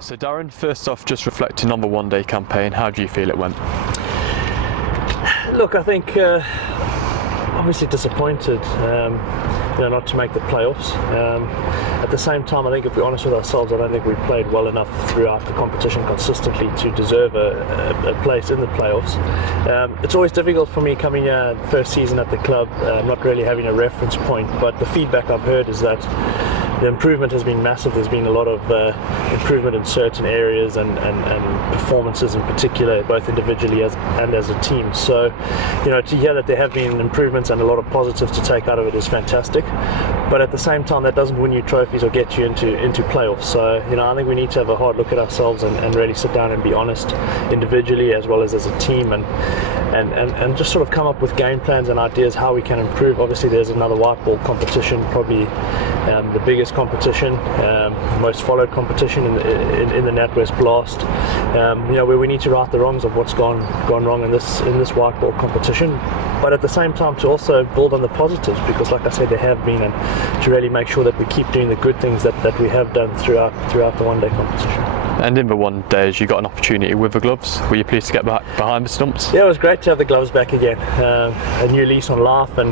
So Daryn, first off, just reflecting on the one-day campaign, how do you feel it went? Look, I think obviously disappointed not to make the playoffs. At the same time, I think if we're honest with ourselves, I don't think we played well enough throughout the competition consistently to deserve a place in the playoffs. It's always difficult for me coming here first season at the club, not really having a reference point, but the feedback I've heard is that the improvement has been massive. There's been a lot of improvement in certain areas and performances in particular, both individually and as a team. So, to hear that there have been improvements and a lot of positives to take out of it is fantastic. But at the same time, that doesn't win you trophies or get you into playoffs. So, I think we need to have a hard look at ourselves and really sit down and be honest individually as well as a team and just sort of come up with game plans and ideas how we can improve. Obviously, there's another white ball competition, probably the biggest competition, most followed competition in the NatWest Blast, where we need to right the wrongs of what's gone wrong in this white ball competition, but at the same time to also build on the positives, because like I said, there have been, and to really make sure that we keep doing the good things that we have done throughout the one-day competition. And in the one days, you got an opportunity with the gloves. Were you pleased to get back behind the stumps? Yeah, it was great to have the gloves back again. A new lease on life and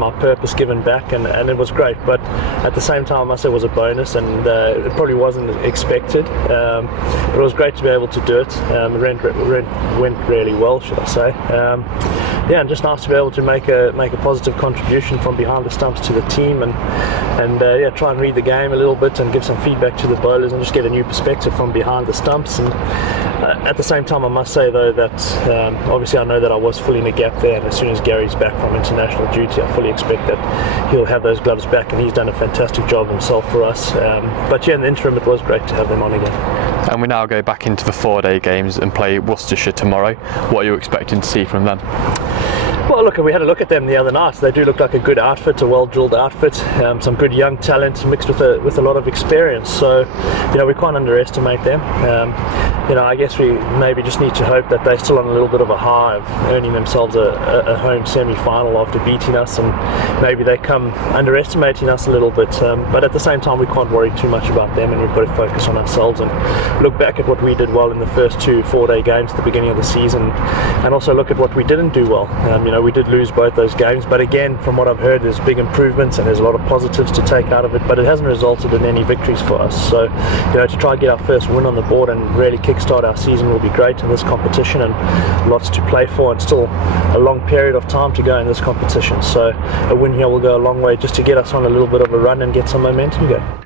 my purpose given back, and it was great. But at the same time, I must say it was a bonus, and it probably wasn't expected. But it was great to be able to do it. It went really well, should I say. And just nice to be able to make a positive contribution from behind the stumps to the team, and try and read the game a little bit and give some feedback to the bowlers and just get a new perspective from behind the stumps. And at the same time, I must say though that obviously I know that I was fully in a gap there, and as soon as Gary's back from international duty, I fully expect that he'll have those gloves back, and he's done a fantastic job himself for us. But yeah, in the interim, it was great to have them on again. And we now go back into the 4-day games and play Worcestershire tomorrow. What are you expecting to see from them? Well, look, we had a look at them the other night. They do look like a good outfit, a well-drilled outfit, some good young talent mixed with a lot of experience. So, we can't underestimate them. I guess we maybe just need to hope that they're still on a little bit of a high of earning themselves a home semi-final after beating us, and maybe they come underestimating us a little bit. But at the same time, we can't worry too much about them, and we've got to focus on ourselves and look back at what we did well in the first 2 4-day games at the beginning of the season, and also look at what we didn't do well. We did lose both those games, but again, from what I've heard, there's big improvements and there's a lot of positives to take out of it, but it hasn't resulted in any victories for us. So, to try and get our first win on the board and really kickstart our season will be great in this competition, and lots to play for, and still a long period of time to go in this competition. So a win here will go a long way just to get us on a little bit of a run and get some momentum going.